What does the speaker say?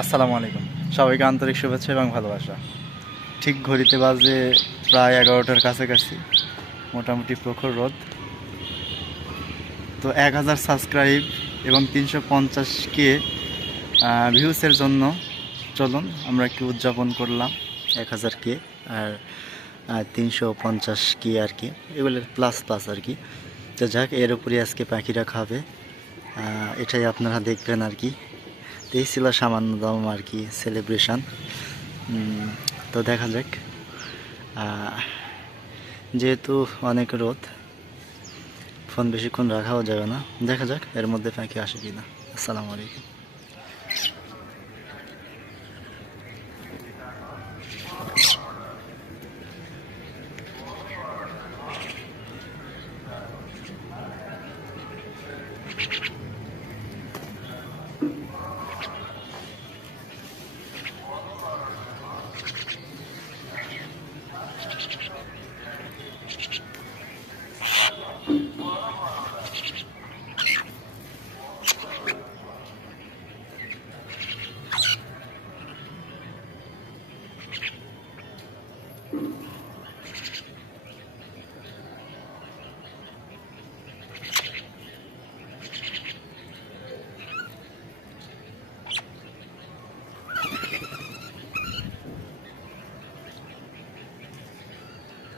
আসসালামু আলাইকুম। সবাইকে আন্তরিক শুভেচ্ছা এবং ভালোবাসা। ঠিক ঘড়িতে বাজে প্রায় এগারোটার কাছাকাছি। মোটামুটি প্রখর রোদ। তো এক হাজার সাবস্ক্রাইব এবং তিনশো পঞ্চাশ কে ভিউসের জন্য চলুন, আমরা কি উদযাপন করলাম এক হাজার কে আর তিনশো পঞ্চাশ কে আর কি। এগুলো প্লাস প্লাস আর কি। তো যাক, এর উপরে আজকে পাখিরা খাবে। এটাই আপনারা দেখবেন আর কি। এই ছিল সামান্য দম আর কি সেলিব্রেশন তো দেখা যাক। যেহেতু অনেক রোদ ফোন বেশিক্ষণ রাখাও যাবে না। দেখা যাক এর মধ্যে পাখি আসে কি না আসসালামু আলাইকুম।